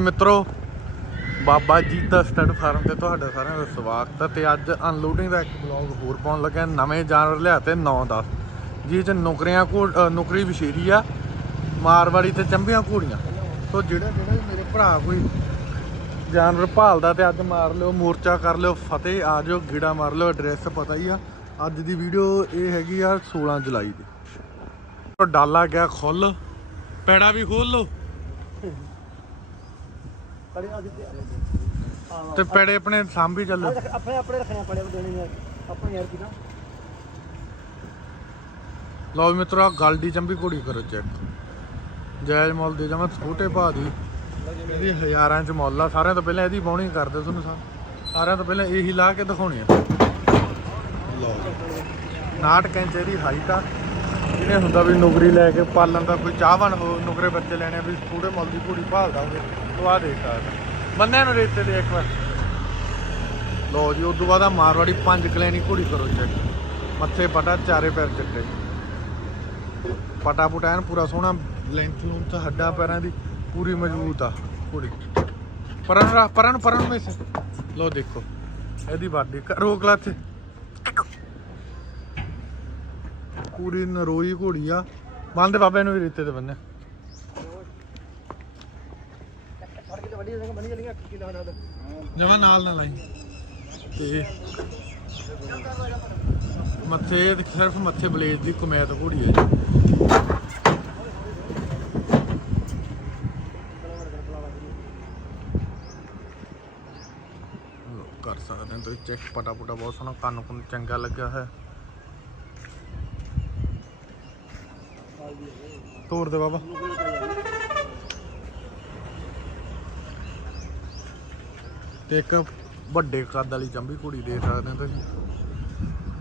ਮਿੱਤਰੋ, ਬਾਬਾ Jeeta stud farm ਤੇ ਤੁਹਾਡਾ ਸਾਰਿਆਂ ਦਾ ਸਵਾਗਤ ਹੈ ਤੇ ਅੱਜ ਅਨਲੋਡਿੰਗ ਦਾ ਇੱਕ ਬਲੌਗ ਹੋਰ ਪਾਉਣ ਲੱਗਾ ਨਵੇਂ ਜਾਨਵਰ ਲਿਆ ਤੇ 9-10 ਜਿਹਦੇ ਚ ਨੌਕਰੀਆਂ ਘੋ ਨੌਕਰੀ ਵਿਸ਼ੇਰੀ ਆ, ਮਾਰਵਾੜੀ ਤੇ ਚੰਬੀਆਂ ਘੋੜੀਆਂ। ਸੋ ਜਿਹੜਾ ਜਿਹੜਾ ਵੀ ਮੇਰੇ ਭਰਾ ਕੋਈ ਜਾਨਵਰ ਭਾਲਦਾ ਤੇ ਅੱਜ ਮਾਰ ਲਿਓ, ਮੋਰਚਾ ਕਰ ਲਿਓ, ਫਤਿਹ ਆ ਜਾਓ, ਗੀੜਾ ਮਾਰ ਲਿਓ ਐਡਰੈਸ ਪਤਾ ਹੀ ਆ। ਅੱਜ ਦੀ ਵੀਡੀਓ ਇਹ ਹੈਗੀ ਆ 16 ਜੁਲਾਈ ਦੀ। ਡਾਲਾ ਗਿਆ ਖੁੱਲ ਪੈੜਾ ਵੀ ਖੋਲ ਲਓ। ਕੜੇ ਆ ਦਿੱਤੇ ਤੇ ਪੈੜੇ ਆਪਣੇ ਸਾਂਭੀ ਚੱਲੋ। ਆਪਣੇ ਆਪਣੇ ਰੱਖਣੇ ਪੜੇ ਦੇਣੇ ਨੇ ਆਪਣੇ ਯਾਰ ਕੀ ਨਾ। ਲਓ ਮਿੱਤਰੋ ਆਹ ਗੱਲ ਦੀ ਚੰਬੀ ਘੋੜੀ ਕਰੋ ਚੈੱਕ। ਜਾਇਜ਼ ਮੁੱਲ ਦੇ ਜਾਵਾਂ ਛੋਟੇ ਭਾਅ ਦੀ। ਇਹਦੀ ਹਜ਼ਾਰਾਂ ਚ ਮੁੱਲ ਆ। ਸਾਰਿਆਂ ਤੋਂ ਪਹਿਲਾਂ ਇਹਦੀ ਬਾਉਣੀ ਕਰਦੇ ਤੁਹਾਨੂੰ ਸਾਰਿਆਂ ਤੋਂ ਪਹਿਲਾਂ ਇਹੀ ਲਾ ਕੇ ਦਿਖਾਉਣੀ ਆ। ਲਓ। 59 ਇੰਚ ਇਹਦੀ ਹਾਈਟ ਆ। ਇਹਨੇ ਹੁੰਦਾ ਵੀ ਨੌਕਰੀ ਲੈ ਕੇ ਪਾਲਣ ਦਾ ਕੋਈ ਚਾਹਵਾਨ ਹੋ, ਨੌਕਰੇ ਬੱਚੇ ਲੈਣੇ ਵੀ ਥੋੜੇ ਮੁੱਲ ਦੀ ਘੋੜੀ ਭਾਲਦਾ ਹੋਵੇ ਤੋ ਆ ਦੇਖ ਸਕਦਾ ਬੰਨਿਆਂ ਨੂੰ ਰੇਤੇ ਦੇ ਇੱਕ ਵਾਰ? ਲਓ ਜੀ ਉਸ ਤੋਂ ਬਾਅਦ ਆ ਮਾਰਵਾੜੀ ਪੰਜ ਕਲੈਣੀ ਘੋੜੀ ਕਰੋ ਚੈੱਕ ਮੱਥੇ ਪਟਾ, ਚਾਰੇ ਪੈਰ ਚਿੱਟੇ ਪਟਾ ਪੁਟਾ ਐਨ ਪੂਰਾ ਸੋਹਣਾ ਲੈਂਥ ਲੂੰਥ ਹੱਡਾ ਪੈਰਾਂ ਦੀ ਪੂਰੀ ਮਜ਼ਬੂਤ ਆ ਘੋੜੀ। ਪਰਨ ਪਰਨ ਪਰਨ ਵਿੱਚ ਲੋ ਦੇਖੋ, ਇਹਦੀ ਬਾਡੀ ਰੋਕ ਲਾ ਤੇ ਪੂਰੀ ਨਰੋਈ ਘੋੜੀ ਆ ਬੰਦ ਬਾਬੇ ਨੂੰ ਵੀ ਰੇਤੇ ਤੇ ਬੰਨੇ ਫੜ ਜਮਾ ਨਾਲ ਨਾ ਲਾਈ। ਤੇ ਮੱਥੇ, ਸਿਰਫ ਮੱਥੇ ਬਲੇਡ ਦੀ ਕਮੈਤ ਘੋੜੀ ਹੈ ਜੀ। ਕਰ ਸਕਦੇ ਹੋ ਤੁਸੀਂ। ਚੈੱਕ ਪਟਾ ਪੁਟਾ ਬਹੁਤ ਸੋਹਣਾ ਕੰਨ ਕੁੰਨ ਚੰਗਾ ਲੱਗਿਆ ਹੈ ਤੋੜ ਦੇ ਬਾਬਾ। ਤੇ ਇੱਕ ਵੱਡੇ ਕੱਦ ਵਾਲੀ ਚੰਬੀ ਘੋੜੀ ਦੇ ਸਕਦੇ ਤੁਸੀਂ।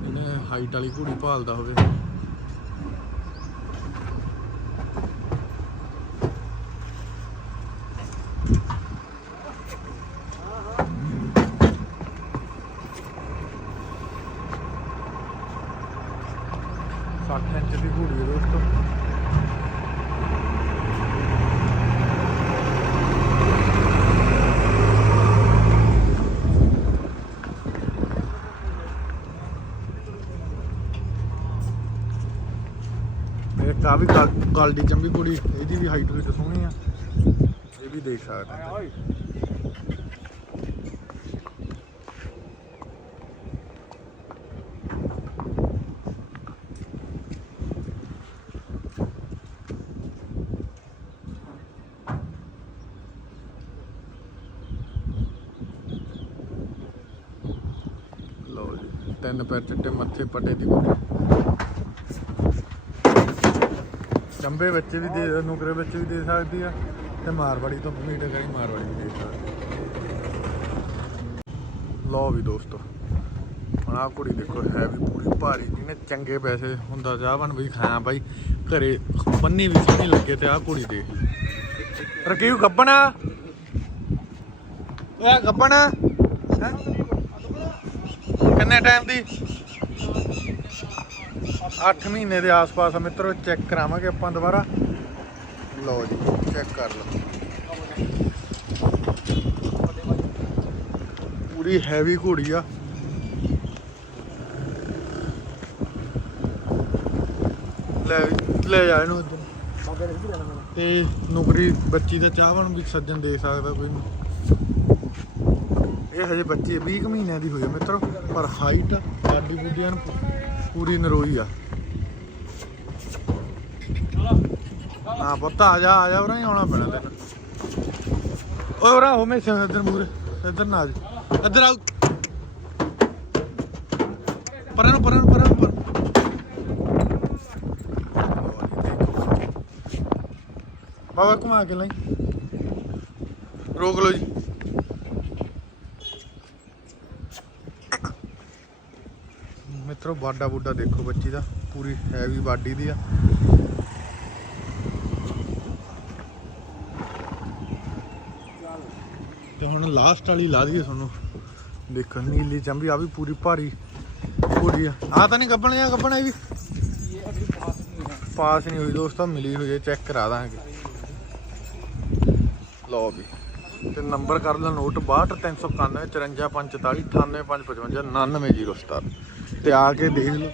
ਇਹਨੇ ਹਾਈਟ ਵਾਲੀ ਘੋੜੀ ਭਾਲਦਾ ਹੋਵੇ। ਸੱਠ ਇੰਚ ਦੀ ਘੋੜੀ ਹੈ ਦੋਸਤੋ। ਇਹ ਕਾ ਵੀ ਗੱਲ ਦੀ ਚੰਬੀ ਕੁੜੀ ਇਹਦੀ ਵੀ ਹਾਈਟ ਵਿੱਚ ਸੋਹਣੀ ਆ। ਇਹ ਵੀ ਦੇਖ ਸਕਦੇ ਜੀ ਤਿੰਨ ਪੈਰ ਚਿੱਟੇ ਮੱਥੇ ਪੱਟੇ ਦੀ ਕੁੜੀ। ਚੰਬੇ ਵਿੱਚ ਵੀ ਦੇ, ਨੁਕਰੇ ਵਿੱਚ ਵੀ ਦੇ ਸਕਦੀ ਆ ਤੇ ਮਾਰਵਾੜੀ ਤੋਂ ਮੀਟ ਕਰੀ ਮਾਰਵਾੜੀ ਵੀ ਦੇ ਸਕਦੀ। ਲਓ ਵੀ ਦੋਸਤੋ, ਹੁਣ ਆਹ ਕੁੜੀ ਦੇਖੋ, ਹੈ ਵੀ ਪੂਰੀ ਭਾਰੀ ਜਿਹਨੇ ਚੰਗੇ ਪੈਸੇ ਹੁੰਦਾ ਚਾਹਵਨ ਵੀ ਖਾਇਆ ਬਾਈ। ਘਰੇ ਬੰਨੀ ਵੀ ਸੋਹਣੀ ਲੱਗੇ ਤੇ ਆਹ ਕੁੜੀ ਦੇ ਲਈ। ਗੱਬਣਾ? ਉਹ ਗੱਬਣਾ? ਕਿੰਨੇ ਟਾਈਮ ਦੀ? 8 ਮਹੀਨੇ ਦੇ ਆਸ-ਪਾਸ ਆ ਮਿੱਤਰੋ ਚੈੱਕ ਕਰਾਵਾਂਗੇ ਆਪਾਂ ਦੁਬਾਰਾ। ਲਓ ਜੀ ਚੈੱਕ ਕਰ ਲਓ। ਪੂਰੀ ਹੈਵੀ ਘੋੜੀ ਆ। ਲੈ ਲੈ ਜਾ ਇਹਨੂੰ ਤੇ ਨੌਕਰੀ ਬੱਚੀ ਦਾ ਚਾਹਵਣ ਵੀ ਸੱਜਣ ਦੇ ਸਕਦਾ ਕੋਈ ਨਹੀਂ ਇਹ ਹਜੇ ਬੱਚੇ 20 ਕੁ ਮਹੀਨਿਆਂ ਦੀ ਹੋਈ ਆ ਮਿੱਤਰੋ, ਪਰ ਹਾਈਟ ਬਾਡੀ ਬੁੱਡੀਆਂ ਨੂੰ ਪੂਰੀ ਨਰੋਈ ਆ। ਹਾਂ ਪੁੱਤ, ਆ ਜਾ ਆ ਜਾ ਉਰਾਂ ਹੀ ਆਉਣਾ ਪੈਣਾ ਤੈਨੂੰ। ਓਏ ਉਰਾਂ ਹੋ ਮੈਂ ਇੱਧਰ ਮੂਰੇ ਇੱਧਰ ਨਾ ਆ ਜਾ। ਇੱਧਰ ਆਓ। ਪਰਾਂ ਨੂੰ ਪਰਾਂ ਨੂੰ ਪਰਾਂ ਨੂੰ ਪਰਾਂ ਨੂੰ। ਬਾਬਾ ਘੁਮਾ ਕੇ ਲਈ। ਰੋਕ ਲਓ ਜੀ। ਮਿੱਤਰੋ ਬਾਡਾ ਬੁੱਡਾ ਦੇਖੋ ਬੱਚੀ ਦਾ। ਪੂਰੀ ਹੈਵੀ ਬਾਡੀ ਦੀ ਆ। ਤੇ ਹੁਣ ਲਾਸਟ ਵਾਲੀ ਲਾ ਦਈਏ ਤੁਹਾਨੂੰ। ਦੇਖੋ, ਨੀਲੀ ਚੰਬੀ, ਆ ਵੀ ਪੂਰੀ ਭਾਰੀ ਘੋੜੀ ਆ। ਆ ਤਾਂ ਨਹੀਂ ਗੱਬਣ ਜਾਂ ਗੱਬਣ ਇਹ ਵੀ? ਪਾਸ ਨਹੀਂ ਹੋਈ ਦੋਸਤੋ, ਮਿਲੀ ਹੋਈ ਹੈ ਚੈੱਕ ਕਰਾ ਦਾਂਗੇ। ਲਓ ਵੀ। ਤੇ ਨੰਬਰ ਕਰ ਲੈ ਨੋਟ 62391 54544 98555 99017 ਤੇ ਆ ਕੇ ਦੇਖ ਲਓ।